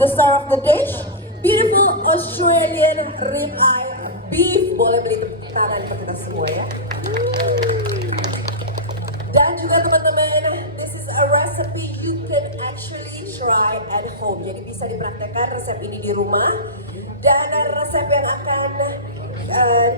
the star of the dish, beautiful Australian ribeye beef. Boleh beli tangan kita semua ya. Dan juga teman-teman, this is a recipe you can actually try at home. Jadi bisa dipraktekkan resep ini di rumah. Dan resep yang akan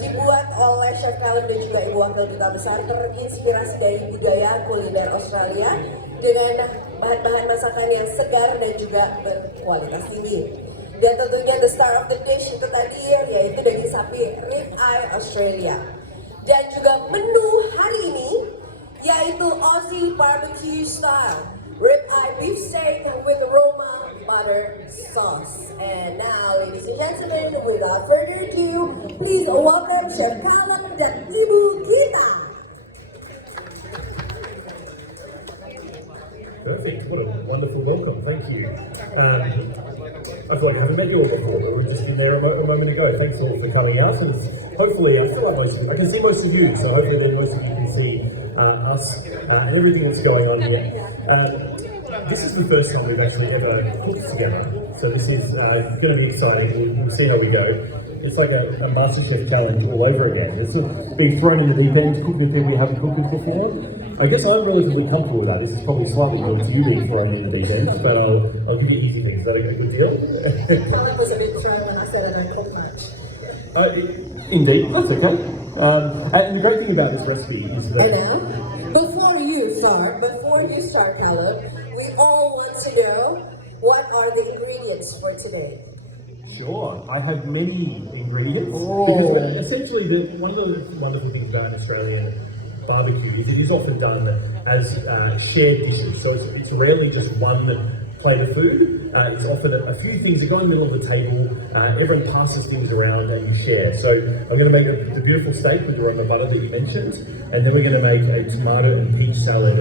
dibuat oleh Chef Callum dan juga Ibu Wakil Duta Besar terinspirasi dari budaya kuliner Australia dengan bahan-bahan masakan yang segar dan juga berkualitas tinggi. Dan tentunya the star of the dish itu tadi yaitu daging sapi ribeye Australia. Dan juga menu hari ini yaitu Aussie barbecue style ribeye beef steak with Roma butter sauce. And now, ladies and gentlemen, without further ado, please welcome Chef Callum dan Ibu Gita. Perfect. What a wonderful welcome. Thank you. I thought I haven't met you all before, but we've just been there a moment ago. Thanks all for coming out. And hopefully, I feel like most of you, I can see most of you, so hopefully then most of you can see us and everything that's going on here. This is the first time we've actually ever cooked together, so this is going to be exciting. We'll see how we go. It's like a MasterChef challenge all over again. It's being thrown in the deep end, cooking with people you haven't cooked with before. I guess I'm relatively comfortable with that. This is probably slightly more to you being thrown in the deep end, but I'll give you easy things. Is that a good deal? Callum was a bit thrown when I said I don't cook much. Indeed, that's okay. And the great thing about this recipe is that... And now, before you start, Callum, we all want to know what are the ingredients for today. Sure, I have many ingredients because essentially one of the wonderful things about Australian barbecue is it is often done as shared dishes. So it's rarely just one plate of food. It's often a few things that go in the middle of the table. Everyone passes things around and you share. So I'm going to make the beautiful steak with the Roma butter that you mentioned, and then we're going to make a tomato and peach salad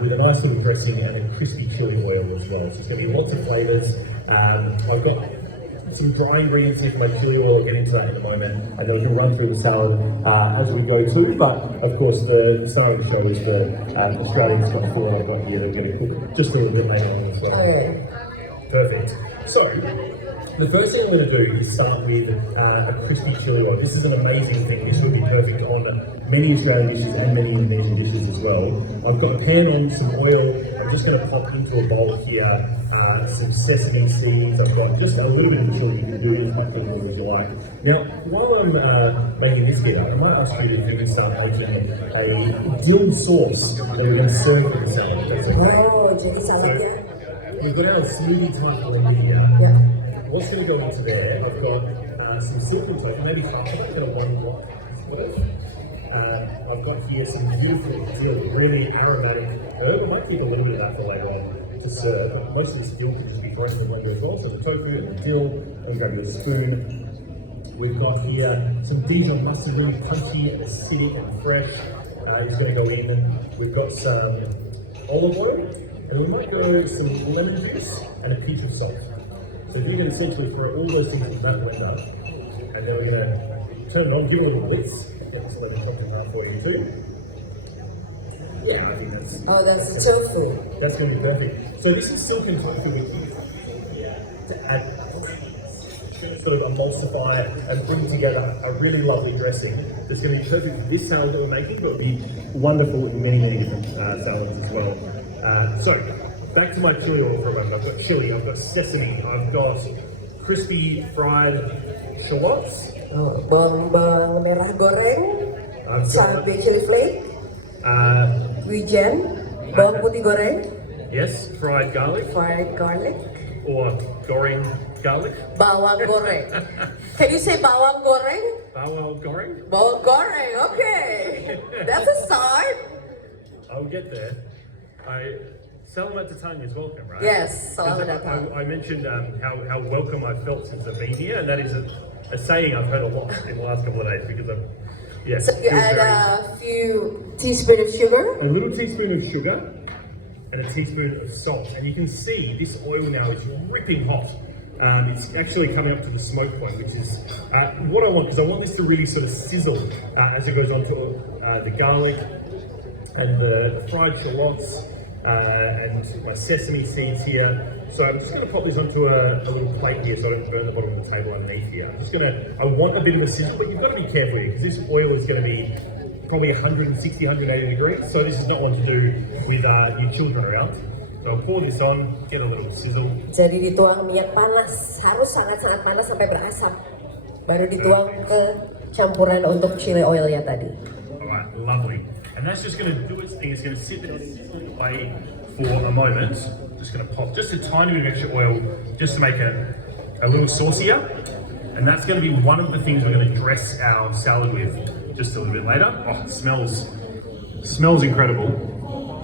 with a nice little dressing and a crispy chili oil as well. So it's going to be lots of flavours. I've got some dry ingredients here for my chili oil. I'll get into that in a moment, and then we can run through the salad as we go too. But of course, the star of the show is the Australian stuff for I've got here. They're going to cook just a little bit later on as well. Okay. Perfect. So, the first thing I'm going to do is start with a crispy chili oil. This is an amazing thing. This will be perfect on many Australian dishes and many Indonesian dishes as well. I've got a pan on some oil. I'm just going to pop into a bowl here some sesame seeds. I've got just a little bit of chili. You can do as much as you like. Now, while I'm making this here, I might ask you if you can start making a dill sauce that we're going to serve with the salad. Oh, jadi saladnya. We've got our smoothie type already here. Yeah. What's going to go into there? I've got some silken tofu, maybe half of it, a one block. I've got here some beautiful dill, really aromatic herb. I might keep a little bit of that for later on to serve. Most of this dill could just be thrown in one go as well. So the tofu and the dill, and grab your spoon. We've got here some Dijon mustard, really punchy, acidic and fresh. It's going to go in. We've got some olive oil. And we might go some lemon juice and a pinch of salt. So you can essentially throw all those things in that blender, and then we're going to turn it on, give it a little blitz. Let's let it cook out for you too. Yeah, I think that's... Oh, that's the tofu. That's going to be perfect. So this is silken tofu with to add, sort of emulsify and bring together a really lovely dressing that's going to be perfect for this salad that we're making, but it'll be wonderful in many, many different salads as well. So, back to my chili oil for a moment. I've got chili, I've got sesame, I've got crispy fried shallots. Oh, bawang merah goreng, cabai chili flake, wijen, bawang putih goreng. Yes, fried garlic. Fried garlic. Or goreng garlic. Bawang goreng. Can you say bawang goreng? Bawang goreng. Bawang goreng, okay. That's a start. I'll get there. Selamat datang is welcome, right? Yes, selamat datang. I mentioned how welcome I've felt since I've been here, and that is a saying I've heard a lot in the last couple of days because I've, yes. So you add a few teaspoons of sugar? A little teaspoon of sugar and a teaspoon of salt. And you can see this oil now is ripping hot. It's actually coming up to the smoke point, which is what I want, because I want this to really sort of sizzle as it goes on to the garlic and the fried shallots and my sesame seeds here. So I'm just going to pop this onto a little plate here so I don't burn the bottom of the table underneath here. I want a bit of a sizzle, but you've got to be careful here because this oil is going to be probably 160, 180 degrees. So this is not one to do with your children around. So I'll pour this on, get a little sizzle. Jadi dituang minyak panas, harus sangat-sangat panas sampai berasap. Baru dituang ke campuran untuk chili oilnya tadi. Alright, lovely. And that's just going to do its thing. It's going to sit in this way for a moment. Just going to pop just a tiny bit of extra oil just to make it a little saucier. And that's going to be one of the things we're going to dress our salad with just a little bit later. Oh, it smells incredible.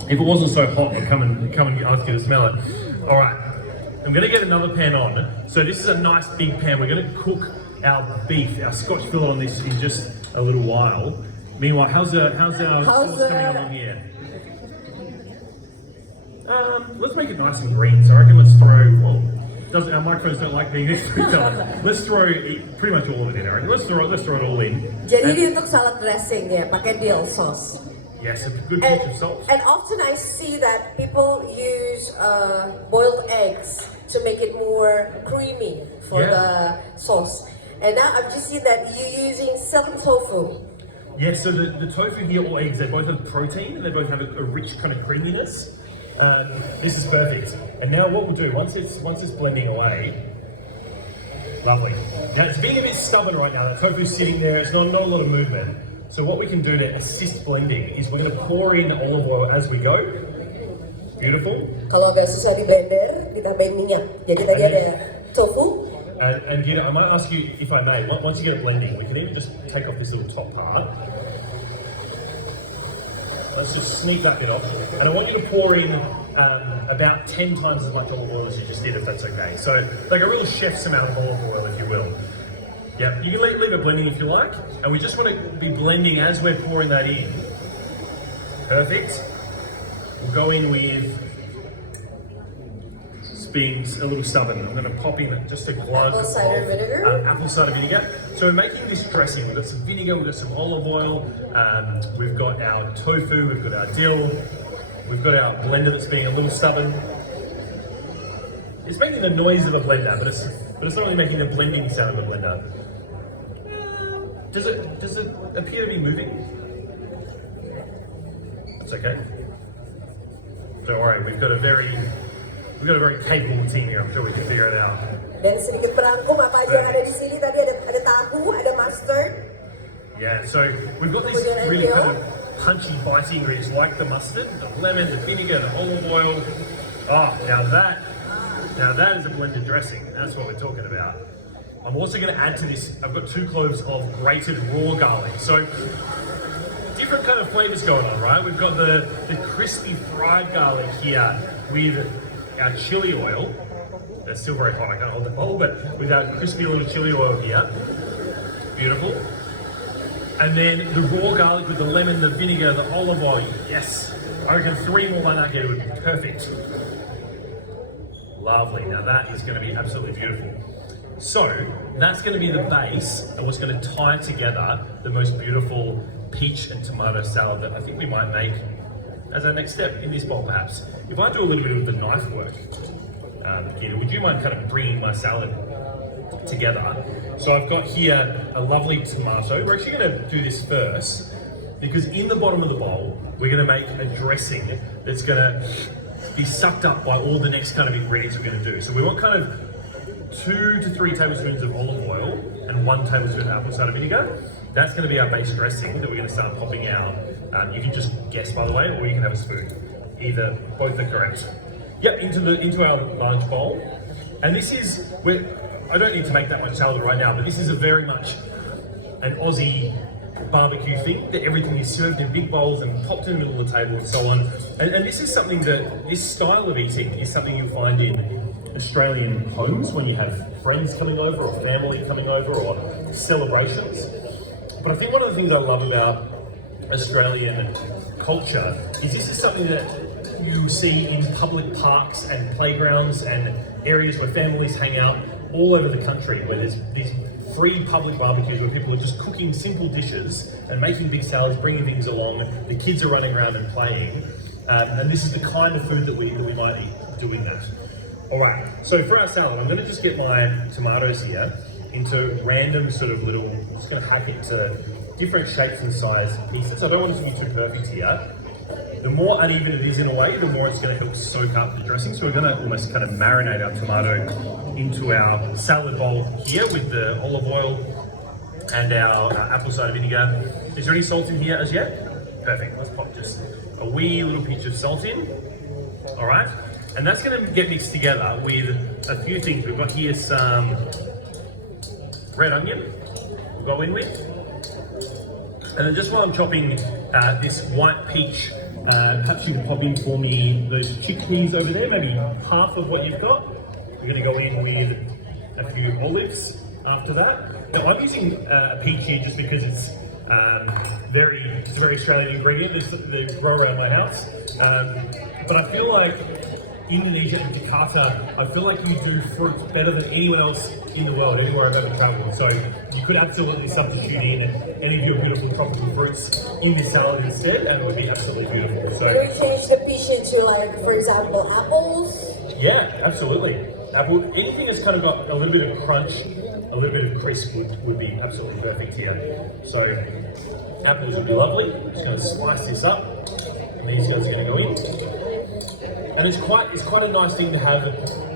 If it wasn't so hot, I'd come and ask you to smell it. All right, I'm going to get another pan on. So this is a nice big pan. We're going to cook our beef, our Scotch fillet on this in just a little while. Meanwhile, how's our sauce coming along here? Let's make it nice and green. So I reckon let's throw. Our microphones don't like being next to each other. Let's throw pretty much all of it in. I reckon. Let's throw it all in. Jadi ini untuk salad dressing ya, pakai dill sauce. Yes, a good pinch of salt. And often I see that people use boiled eggs to make it more creamy for the sauce. And now I've just seen that you're using silk tofu. Yeah, so the tofu here or eggs, they both have protein and they both have a rich kind of creaminess. This is perfect. And now what we'll do, once it's blending away, lovely. Now it's being a bit stubborn right now. The tofu's sitting there, it's not a lot of movement. So what we can do to assist blending is we're going to pour in olive oil as we go. Beautiful. Kalau agak susah di blender, ditambahin minyak. Jadi tadi ada tofu. And you know, I might ask you, if I may, once you get it blending, we can even just take off this little top part. Let's just sneak that bit off. And I want you to pour in about 10 times as much olive oil as you just did, if that's okay. So, like a real chef's amount of olive oil, if you will. Yeah, you can leave it blending if you like. And we just want to be blending as we're pouring that in. Perfect. We'll go in with, being a little stubborn, I'm going to pop in just a glug apple cider vinegar. Apple cider vinegar. So we're making this dressing. We've got some vinegar, we've got some olive oil, we've got our tofu, we've got our dill, we've got our blender that's being a little stubborn. It's making the noise of a blender, but it's not really making the blending sound of a blender. Does it appear to be moving? That's okay. Don't worry, we've got a very capable team here. I'm sure we can figure it out. Dan sedikit perangkum apa aja yang ada di sini. Tadi ada tahu, ada mustard. Yeah, so we've got these really kind of punchy, bitey ingredients like the mustard, the lemon, the vinegar, the olive oil. Oh, now that is a blended dressing. That's what we're talking about. I'm also going to add to this, I've got 2 cloves of grated raw garlic. So different kind of flavors going on, right? We've got the crispy fried garlic here with our chili oil. It's still very hot, I can't hold the bowl, but with our crispy little chili oil here. Beautiful. And then the raw garlic with the lemon, the vinegar, the olive oil. Yes. I reckon 3 more like that here would be perfect. Lovely. Now that is going to be absolutely beautiful. So that's going to be the base and what's going to tie together the most beautiful peach and tomato salad that I think we might make as our next step in this bowl, perhaps. If I do a little bit of the knife work, Nikita, would you mind kind of bringing my salad together? So I've got here a lovely tomato. We're actually going to do this first because in the bottom of the bowl, we're going to make a dressing that's going to be sucked up by all the next kind of ingredients we're going to do. So we want kind of 2 to 3 tablespoons of olive oil and 1 tablespoon of apple cider vinegar. That's going to be our base dressing that we're going to start popping out. You can just guess, by the way, or you can have a spoon. Both are correct. Yep, into our large bowl. And this is, I don't need to make that much salad right now, but this is a very much an Aussie barbecue thing, that everything is served in big bowls and popped in the middle of the table and so on. And this is something this style of eating is something you'll find in Australian homes when you have friends coming over or family coming over or celebrations. But I think one of the things I love about Australian culture is this is something that you see in public parks and playgrounds and areas where families hang out all over the country, where there's these free public barbecues where people are just cooking simple dishes and making big salads, bringing things along. The kids are running around and playing, and this is the kind of food that we might be doing that. All right, so for our salad, I'm gonna just get my tomatoes here into random sort of little, I'm just gonna hack it to different shapes and size pieces. I don't want it to be too perfect here. The more uneven it is in a way, the more it's going to help soak up the dressing. So we're going to almost kind of marinate our tomato into our salad bowl here with the olive oil and our apple cider vinegar. Is there any salt in here as yet? Perfect. Let's pop just a wee little pinch of salt in. All right. And that's going to get mixed together with a few things. We've got here some red onion we'll go in with. And then just while I'm chopping this white peach, perhaps you can pop in for me those chickpeas over there, maybe half of what you've got. We're going to go in with a few olives after that. Now I'm using a peach here just because it's a very Australian ingredient. They grow around my house. But I feel like Indonesia and Jakarta, I feel like you do fruit better than anyone else in the world, anywhere I've ever traveled. So you could absolutely substitute in any of your beautiful tropical fruits in this salad instead, and it would be absolutely beautiful. So Can we change the peach into, like, for example, apples? yeah, absolutely. Apple, anything that's kind of got a little bit of crunch, a little bit of crisp would be absolutely perfect here. So apples would be lovely. I'm just going to slice this up, and these guys are going to go in. And it's quite a nice thing to have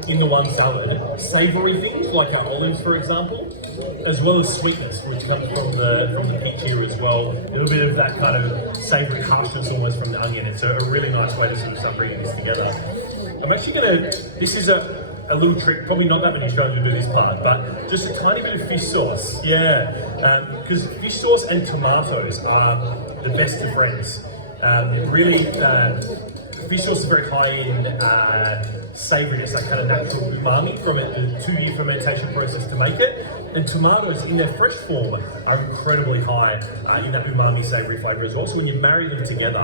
in the one salad. Savoury things like our olives, for example, as well as sweetness, which comes from the peach here as well. A little bit of that kind of savoury harshness almost from the onion. It's a really nice way to sort of start bringing this together. I'm actually this is a little trick, probably not that many Australians do this part, but just a tiny bit of fish sauce. Yeah, because fish sauce and tomatoes are the best of friends. Fish sauce is very high in savouriness, that kind of natural umami from a 2-year fermentation process to make it. And tomatoes in their fresh form are incredibly high in that umami savoury flavour as well. So when you marry them together,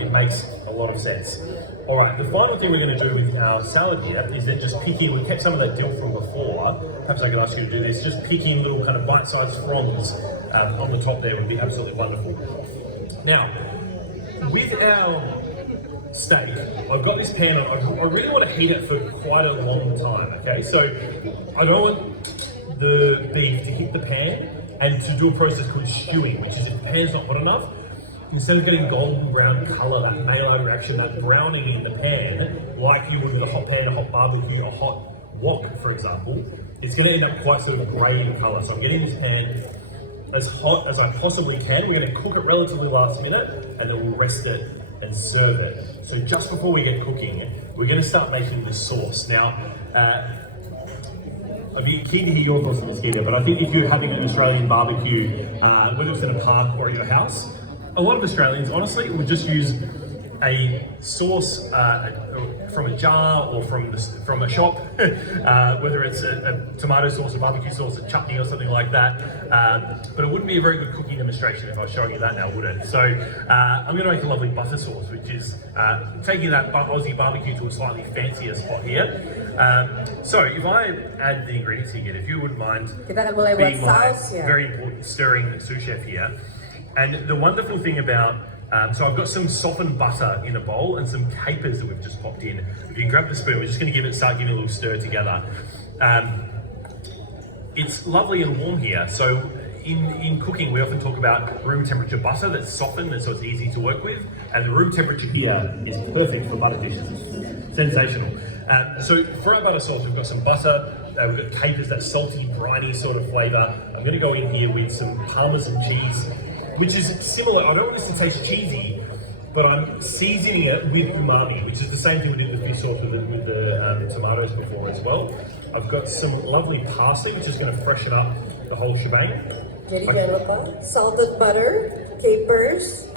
it makes a lot of sense. All right, the final thing we're going to do with our salad here is then just pick in, we kept some of that dill from before, perhaps I could ask you to do this, just pick in little kind of bite-sized fronds on the top there would be absolutely wonderful. Now, with our steak, I've got this pan on. I really want to heat it for quite a long time, okay? So I don't want the beef to hit the pan and to do a process called stewing, which is if the pan's not hot enough, instead of getting golden brown colour, that Maillard reaction, that browning in the pan, like you would with a hot pan, a hot barbecue, a hot wok, for example, it's going to end up quite sort of grey in colour. So I'm getting this pan as hot as I possibly can. We're going to cook it relatively last minute, and then we'll rest it and serve it. So just before we get cooking, we're going to start making the sauce. Now, I'd be keen to hear your thoughts on this, Gita, but I think if you're having an Australian barbecue, whether it's in a park or at your house, a lot of Australians, honestly, would just use a sauce from a jar or from a shop, whether it's a tomato sauce, a barbecue sauce, a chutney or something like that. But it wouldn't be a very good cooking demonstration if I was showing you that now, would it? So I'm going to make a lovely butter sauce, which is taking that Aussie barbecue to a slightly fancier spot here. So if I add the ingredients here, if you wouldn't mind being my very important stirring sous chef here. And the wonderful thing about so I've got some softened butter in a bowl and some capers that we've just popped in. If you can grab the spoon, we're just going to start giving a little stir together. It's lovely and warm here. So in cooking, we often talk about room temperature butter that's softened and so it's easy to work with. And the room temperature here is perfect for butter dishes. It's sensational. So for our butter sauce, we've got some butter, we've got capers, that salty, briny sort of flavour. I'm going to go in here with some Parmesan cheese, which is similar. I don't want this to taste cheesy, but I'm seasoning it with umami, which is the same thing we did with the fish sauce with the tomatoes before as well. I've got some lovely parsley, which is going to freshen up the whole shebang. Salted butter, capers,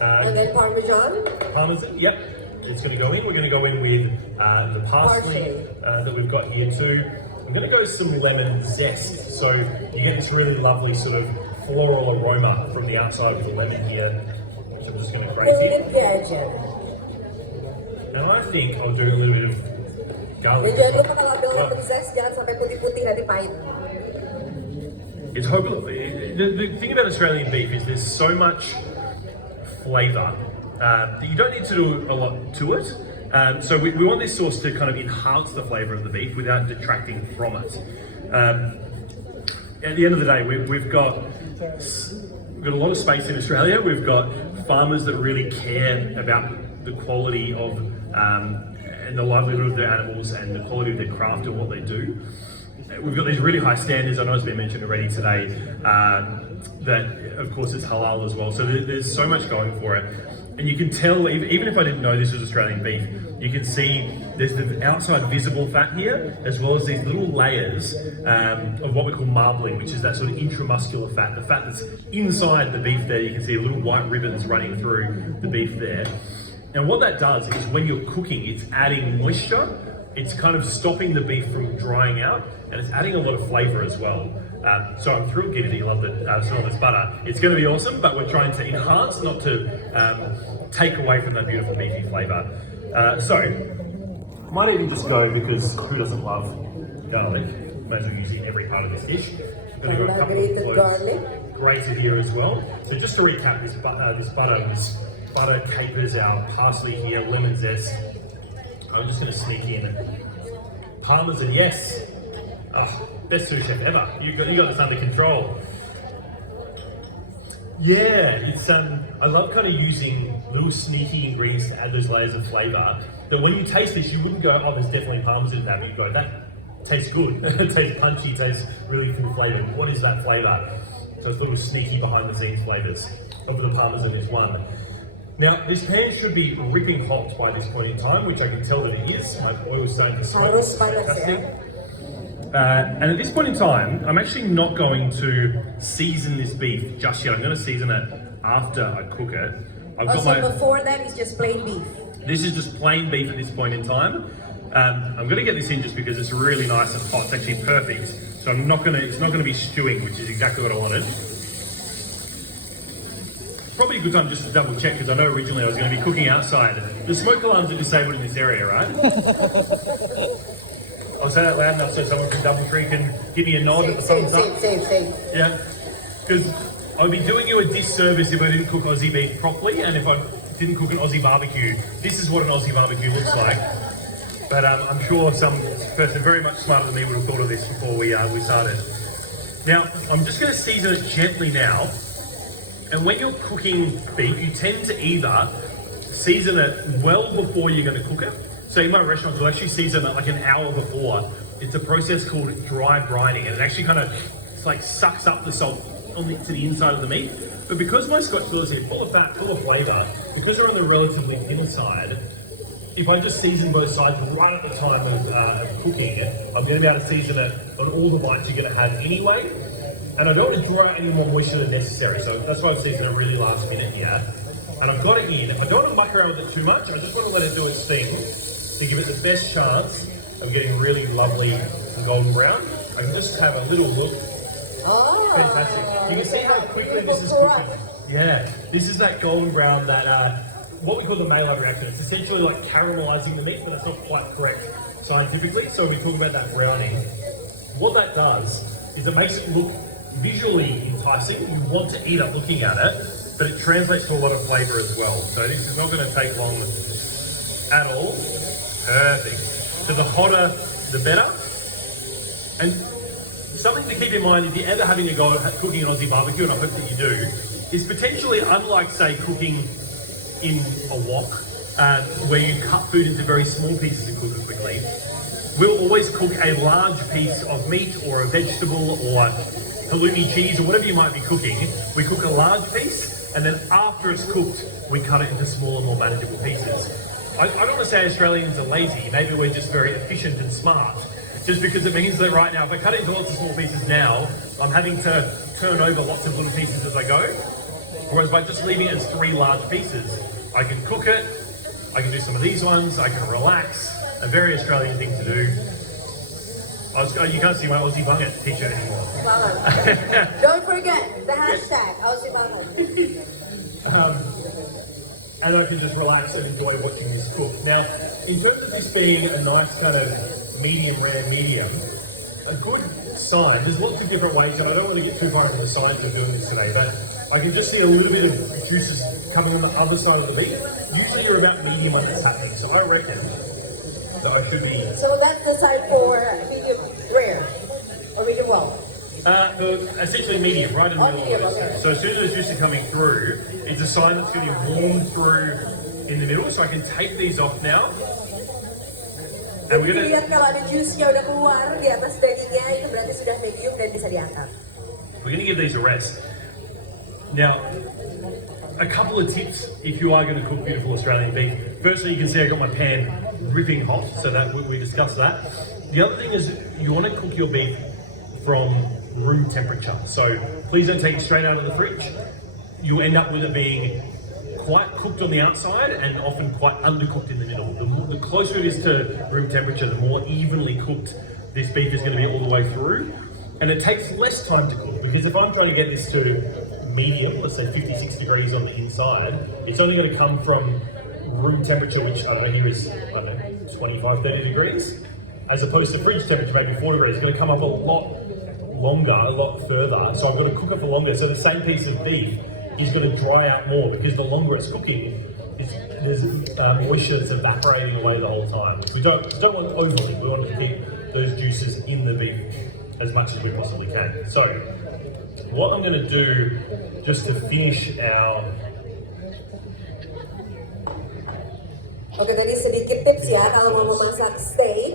and then Parmesan. Parmesan, yep. It's going to go in. We're going to go in with the parsley that we've got here too. I'm going to go with some lemon zest. So you get this really lovely sort of floral aroma from the outside with the lemon here, which I'm just going to graze in. Now I think I'll do a little bit of garlic. It's hopefully the thing about Australian beef is there's so much flavour that you don't need to do a lot to it. So we want this sauce to kind of enhance the flavour of the beef without detracting from it. At the end of the day, we've got a lot of space in Australia. We've got farmers that really care about the quality of and the livelihood of their animals and the quality of their craft and what they do. We've got these really high standards. I know it's been mentioned already today. That of course it's halal as well. So there's so much going for it, and you can tell even if I didn't know this was Australian beef, you can see there's the outside visible fat here, as well as these little layers of what we call marbling, which is that sort of intramuscular fat, the fat that's inside the beef there. You can see little white ribbons running through the beef there. And what that does is when you're cooking, it's adding moisture, it's kind of stopping the beef from drying out, and it's adding a lot of flavour as well. So I'm thrilled, Giddy, that you love the smell of this butter. It's going to be awesome, but we're trying to enhance, not to take away from that beautiful beefy flavour. So, might even just go, because who doesn't love garlic? Imagine using every part of this dish. Then we've got a couple of cloves grated here as well. So just to recap, this butter capers, our parsley here, lemon zest. I'm just going to sneak in parmesan. Yes, best sous chef ever. You got this under control. Yeah, it's I love kind of using little sneaky ingredients to add those layers of flavour. But when you taste this, you wouldn't go, oh, there's definitely parmesan in that. But you go, that tastes good. It tastes punchy. It tastes really full flavoured. What is that flavour? So it's little sneaky behind the scenes flavours. Obviously the parmesan is one. Now, this pan should be ripping hot by this point in time, which I can tell that it is. My oil is starting to smoke. Fantastic. And at this point in time, I'm actually not going to season this beef just yet. I'm going to season it after I cook it. Before that, it's just plain beef. This is just plain beef at this point in time. I'm going to get this in just because it's really nice and hot. It's actually perfect. So it's not going to be stewing, which is exactly what I wanted. Probably a good time just to double check, because I know originally I was going to be cooking outside. The smoke alarms are disabled in this area, right? I'll say that loud enough so someone from Doubletree can give me a nod at the thumbs up. Same. Yeah, because I'd be doing you a disservice if I didn't cook Aussie beef properly, and if I didn't cook an Aussie barbecue. This is what an Aussie barbecue looks like. But I'm sure some person very much smarter than me would have thought of this before we started. Now, I'm just going to season it gently now. And when you're cooking beef, you tend to either season it well before you're going to cook it. So in my restaurants, we'll actually season it like an hour before. It's a process called dry brining, and it actually kind of sucks up the salt to the inside of the meat. But because my Scotch fillet is full of fat, full of flavour, because we're on the relatively thin side, if I just season both sides right at the time of cooking, I'm going to be able to season it on all the bites you're going to have anyway. And I don't want to draw out any more moisture than necessary, so that's why I've seasoned it really last minute here. And I've got it in. I don't want to muck around with it too much. I just want to let it do its thing to give it the best chance of getting really lovely and golden brown. I can just have a little look. Oh, fantastic. You can see how quickly this is cooking. Yeah, this is that golden brown, that what we call the Maillard reaction. It's essentially like caramelizing the meat, but it's not quite correct scientifically. So we talk about that browning. What that does is it makes it look visually enticing. You want to eat it looking at it, but it translates to a lot of flavour as well. So this is not going to take long at all. Perfect. So the hotter, the better. And something to keep in mind if you're ever having a go at cooking an Aussie barbecue, and I hope that you do, is potentially unlike, say, cooking in a wok, where you cut food into very small pieces and cook it quickly. We'll always cook a large piece of meat or a vegetable or halloumi cheese or whatever you might be cooking. We cook a large piece, and then after it's cooked, we cut it into smaller, more manageable pieces. I don't want to say Australians are lazy. Maybe we're just very efficient and smart. Just because it means that right now, if I cut it into lots of small pieces now, I'm having to turn over lots of little pieces as I go. Whereas by just leaving it as 3 large pieces, I can cook it, I can do some of these ones, I can relax. A very Australian thing to do. You can't see my Aussie Bucket t-shirt anymore. Don't forget the hashtag Aussie Bucket. And I can just relax and enjoy watching this cook. Now, in terms of this being a nice kind of medium rare medium, a good sign, there's lots of different ways, and I don't want to get too far into the science of doing this today, but I can just see a little bit of juices coming on the other side of the beef. Usually you're about medium when it's happening, so I reckon that I should be So that's the side for medium rare or medium well. essentially medium, right in the middle Medium, of it. okay. So as soon as the juice is coming through, it's a sign that's getting warmed through in the middle. So I can take these off now. And we're gonna Lihat kalau ada juice-nya udah keluar di atas dagingnya, itu berarti sudah medium dan bisa diangkat. give these a rest. Now, a couple of tips if you are going to cook beautiful Australian beef. Firstly, you can see I got my pan ripping hot, so that we discussed that. The other thing is you want to cook your beef from room temperature. So please don't take it straight out of the fridge. You'll end up with it being quite cooked on the outside and often quite undercooked in the middle. The closer it is to room temperature, the more evenly cooked this beef is going to be all the way through. And it takes less time to cook, because if I'm trying to get this to medium, let's say 56 degrees on the inside, it's only going to come from room temperature, which I don't know, here is 25, 30 degrees, as opposed to fridge temperature, maybe 4 degrees. It's going to come up a lot longer, a lot further. So I've got to cook it for longer. So the same piece of beef is going to dry out more, because the longer it's cooking, there's moisture that's evaporating away the whole time. We don't want overly. We want to keep those juices in the beef as much as we possibly can. So what I'm going to do just to finish our Oke, tadi sedikit tips ya kalau mau memasak steak.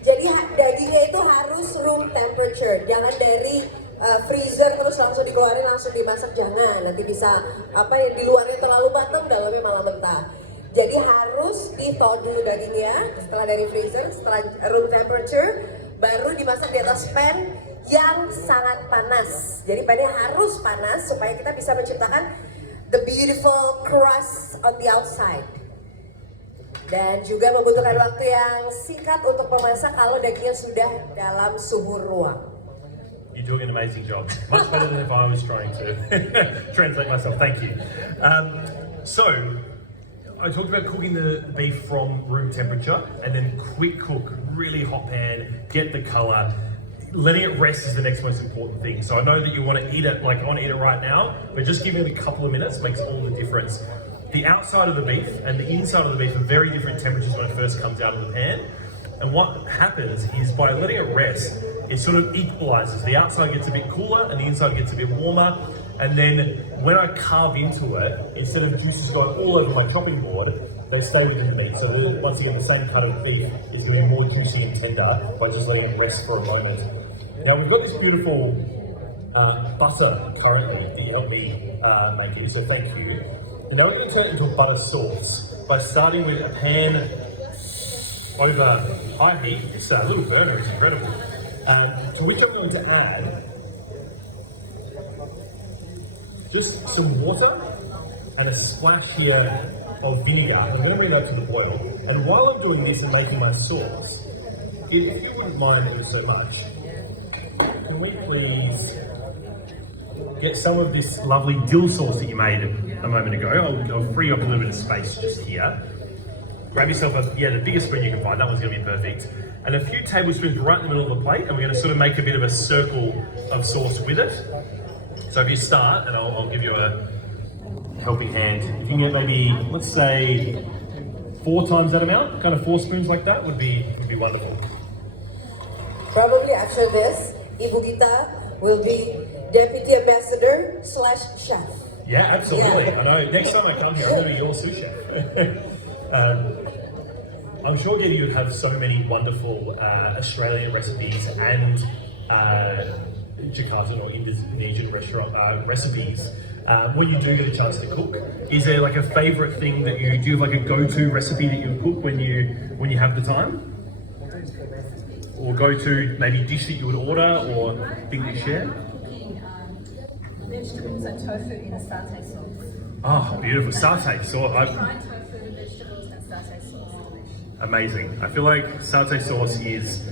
Jadi dagingnya itu harus room temperature, jangan dari freezer terus langsung dikeluarin langsung dimasak, jangan. Nanti bisa apa yang di luarnya terlalu matang, dalamnya malah mentah. Jadi harus di-thaw dulu dagingnya setelah dari freezer, setelah room temperature, baru dimasak di atas pan yang sangat panas. Jadi pannya harus panas supaya kita bisa menciptakan the beautiful crust on the outside. Dan juga membutuhkan waktu yang singkat untuk memasak kalau dagingnya sudah dalam suhu ruang. You're doing an amazing job. Much better than if I was trying to translate myself. Thank you. So, I talked about cooking the beef from room temperature and then quick cook, really hot pan, get the colour. Letting it rest is the next most important thing. So I know that you want to eat it, like I want to eat it right now, but just giving it a couple of minutes makes all the difference. The outside of the beef and the inside of the beef are very different temperatures when it first comes out of the pan. And what happens is by letting it rest, it sort of equalizes. The outside gets a bit cooler and the inside gets a bit warmer. And then when I carve into it, instead of juices going all over my chopping board, they stay within the meat. So once again, the same kind of beef is being more juicy and tender by just letting it rest for a moment. Now we've got this beautiful butter currently that you helped me make it, so thank you. And now we're going to turn it into a butter sauce by starting with a pan over high heat. This little burner is incredible. To which I'm going to add just some water and a splash here of vinegar. I'm going to bring that to the boil. And while I'm doing this and making my sauce, if you wouldn't mind doing so much, can we please get some of this lovely dill sauce that you made a moment ago? I'll free up a little bit of space just here. Grab yourself the biggest spoon you can find. That one's going to be perfect. And a few tablespoons right in the middle of the plate, and we're going to sort of make a bit of a circle of sauce with it. So if you start, and I'll give you a helping hand. If you can get maybe, let's say, 4 times that amount, kind of 4 spoons like that would be wonderful. Probably after this, Ibu Gita will be Deputy Ambassador / Chef. Yeah, absolutely. Yeah. I know. Next time I come here, I'm going to be your sous chef. I'm sure Gita, you have so many wonderful Australian recipes and Jakartan or Indonesian restaurant recipes. When you do get a chance to cook, is there like a favourite thing that do you have like a go-to recipe that you cook when you have the time? Or go-to maybe dish that you would order or thing that you share? Vegetables and tofu in a satay sauce. Oh, beautiful. Satay sauce. Fried tofu, vegetables and satay sauce. Amazing. I feel like satay sauce is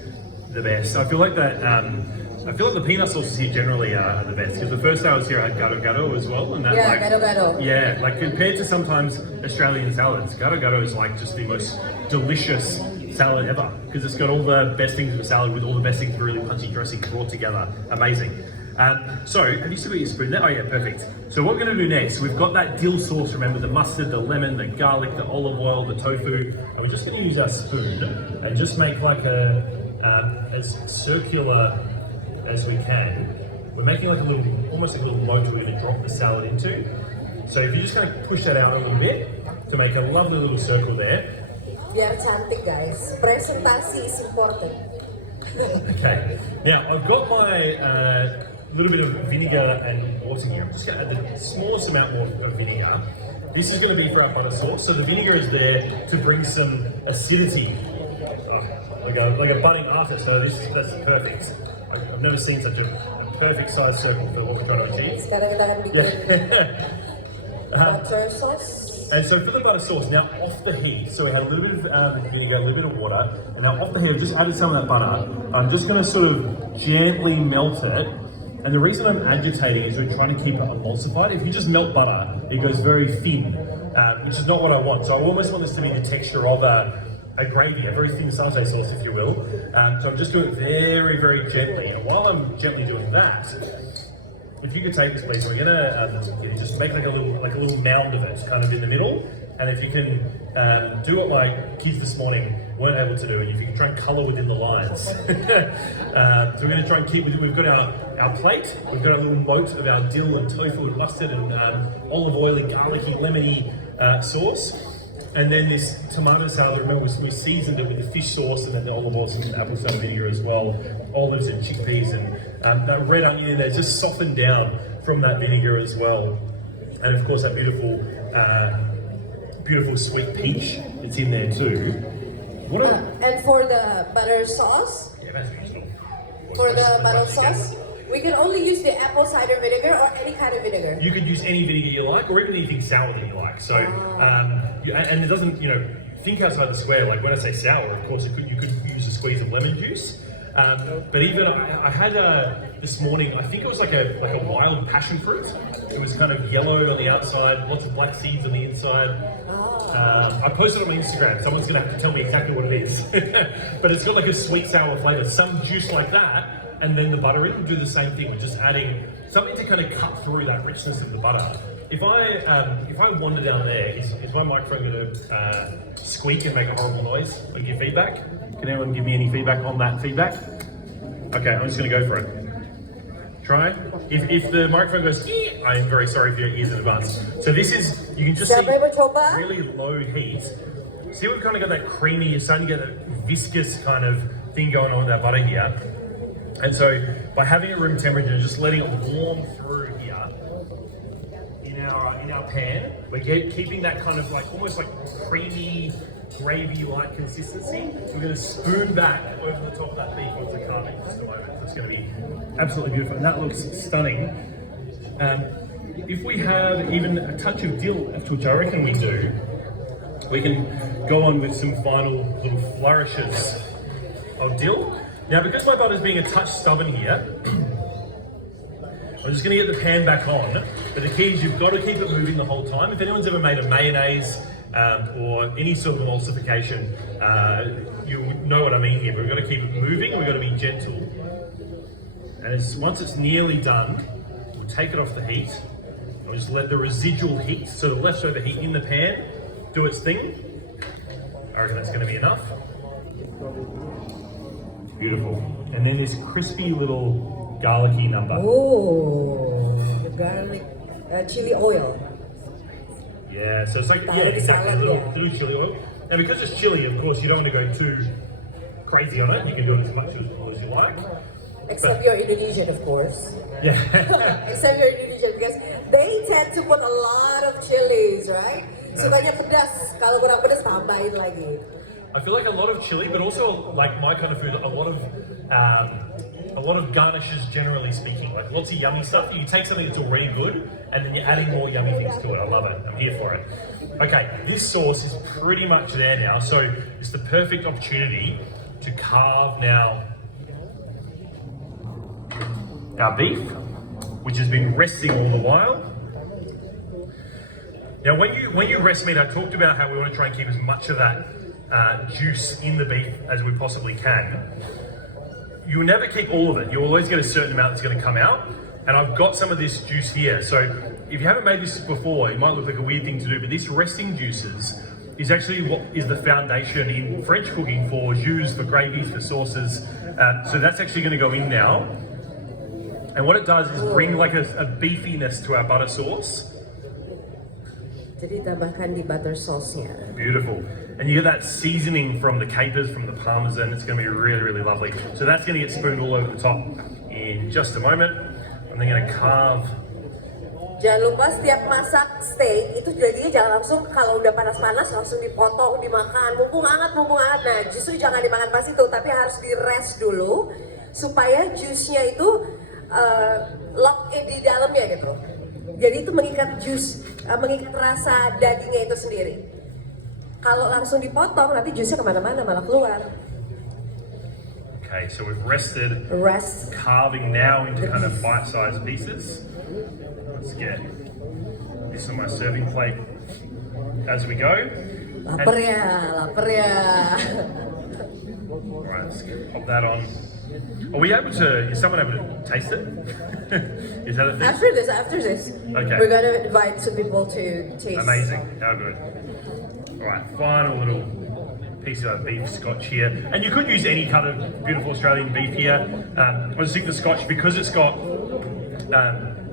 the best. I feel like that. I feel like the peanut sauces here generally are the best, because the first day I was here I had gado as well, and that Gado. Yeah, like compared to sometimes Australian salads, gado is like just the most delicious salad ever, because it's got all the best things of a salad with all the best things of a really punchy dressing brought together. Amazing. So, have you still got your spoon there? Oh yeah, perfect. So what we're going to do next, we've got that dill sauce, remember, the mustard, the lemon, the garlic, the olive oil, the tofu, and we're just going to use our spoon and just make like as circular as we can. We're making like a little, almost like a little moat we're going to drop the salad into. So if you're just going to push that out a little bit to make a lovely little circle there. Biar cantik guys, presentasi is important. Okay, now I've got my little bit of vinegar and water here. I'm just going to add the smallest amount more of vinegar. This is going to be for our butter sauce. So the vinegar is there to bring some acidity, like a budding artist. So that's perfect. I've never seen such a perfect size circle for what we're trying to achieve. Sekarang kita akan bikin butter sauce. And so for the butter sauce, now off the heat, so we had a little bit of vinegar, a little bit of water, and now off the heat, I've just added some of that butter. I'm just going to sort of gently melt it. And the reason I'm agitating is we're trying to keep it emulsified. If you just melt butter, it goes very thin, which is not what I want. So I almost want this to be the texture of a gravy, a very thin satay sauce, if you will. So I'm just doing it very, very gently. And while I'm gently doing that, if you could take this, please, we're gonna just make like a little mound of it, kind of in the middle. And if you can do what my kids this morning weren't able to do, if you can try and colour within the lines. So we're going to try and keep with it. We've got our plate, we've got a little moat of our dill and tofu and mustard and olive oily, garlicky, lemony sauce. And then this tomato salad, remember we seasoned it with the fish sauce and then the olive oil and apple cider vinegar as well, olives and chickpeas, and that red onion in there just softened down from that vinegar as well. And of course that beautiful sweet peach that's in there too. And for the butter sauce, we can only use the apple cider vinegar or any kind of vinegar. You could use any vinegar you like, or even anything sour that you like. So, and it doesn't, think outside the square. Like when I say sour, of course, you could use a squeeze of lemon juice. But even I had this morning, I think it was like a wild passion fruit. It was kind of yellow on the outside, lots of black seeds on the inside. I posted it on my Instagram. Someone's going to have to tell me exactly what it is. But it's got like a sweet sour flavour, some juice like that. And then the butter in, do the same thing. We're just adding something to kind of cut through that richness of the butter. If I wander down there, is my microphone going to squeak and make a horrible noise? Or give feedback? Can anyone give me any feedback on that feedback? Okay, I'm just going to go for it. Try. If the microphone goes, I am very sorry for your ears in advance. So this is, you can just see really low heat. See, we've kind of got that creamy, you're starting to get that viscous kind of thing going on with that butter here. And so by having it room temperature and just letting it warm through here in our pan, we're keeping that kind of like almost like creamy gravy-like consistency. We're going to spoon back over the top of that beef once it's carving in just a moment. It's going to be absolutely beautiful, and that looks stunning. If we have even a touch of dill, which I reckon we do, we can go on with some final little flourishes of dill. Now, because my butter's being a touch stubborn here, I'm just going to get the pan back on. But the key is you've got to keep it moving the whole time. If anyone's ever made a mayonnaise or any sort of emulsification, you know what I mean here. But we've got to keep it moving, we've got to be gentle. And once it's nearly done, we'll take it off the heat. I'll just let the residual heat, so the leftover heat in the pan, do its thing. I reckon that's going to be enough. Beautiful. And then this crispy little garlicky number. Oh, the garlic, chili oil. Yeah, so it's like, exactly, little chili oil. Now because it's chili, of course, you don't want to go too crazy on it. You can do it as much as you like. Except you're Indonesian, of course. Yeah. Except you're Indonesian, because they tend to put a lot of chilies, right? So banyak pedas. Kalau kurang pedas, tambahin lagi. I feel like a lot of chili, but also like my kind of food, a lot of garnishes, generally speaking. Like lots of yummy stuff. You take something that's already good, and then you're adding more yummy things to it. I love it. I'm here for it. Okay, this sauce is pretty much there now, so it's the perfect opportunity to carve now our beef, which has been resting all the while. Now, when you rest meat, I talked about how we want to try and keep as much of that juice in the beef as we possibly can. you'll never keep all of it. You'll always get a certain amount that's going to come out. And I've got some of this juice here. So if you haven't made this before, it might look like a weird thing to do, but this resting juices is actually what is the foundation in French cooking for jus, for gravies, for sauces. So that's actually going to go in now. And what it does is bring like a beefiness to our butter sauce. Jadi tambahkan di butter sauce-nya. Beautiful. And you get that seasoning from the capers, from the parmesan. It's going to be really, really lovely. So that's going to get spooned all over the top in just a moment. And they're going to carve. Jangan lupa setiap masak steak itu dagingnya jangan langsung kalau udah panas-panas langsung dipotong, dimakan. Mumpung hangat. Nah justru jangan dimakan pas itu, tapi harus di rest dulu supaya jusnya itu lock di dalamnya gitu. Jadi itu mengikat mengikat rasa dagingnya itu sendiri. Kalau langsung dipotong nanti jusnya kemana-mana malah keluar. Okay, so we've rested. Rest. Carving now into kind of bite-sized pieces. Let's get this on my serving plate as we go. Lapar ya. Alright, let's pop that on. Are we able to, is someone able to taste it? Is that a thing? After this, Okay. we're gonna invite some people to taste. Amazing, how good. Alright, final little piece of beef scotch here. And you could use any kind of beautiful Australian beef here. I just think the scotch, because it's got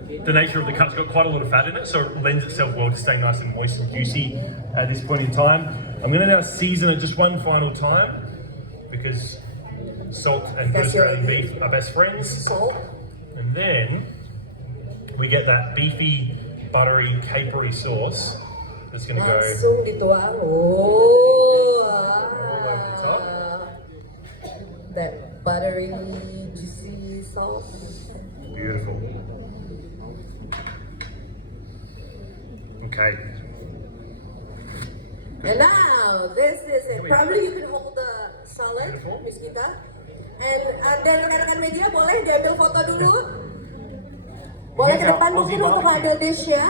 the nature of the cut's got quite a lot of fat in it, so it lends itself well to staying nice and moist and juicy at this point in time. I'm going to now season it just one final time because salt and good Australian beef are best friends. Salt. And then we get that beefy, buttery, capery sauce that's going to go. Langsung dituang. That buttery, juicy sauce. Beautiful. Okay. And now, this is it. Probably you can hold the salad, Miss Gita. And dan rekan-rekan media boleh diambil foto dulu. Boleh ke depan mungkin untuk ambil dish ya.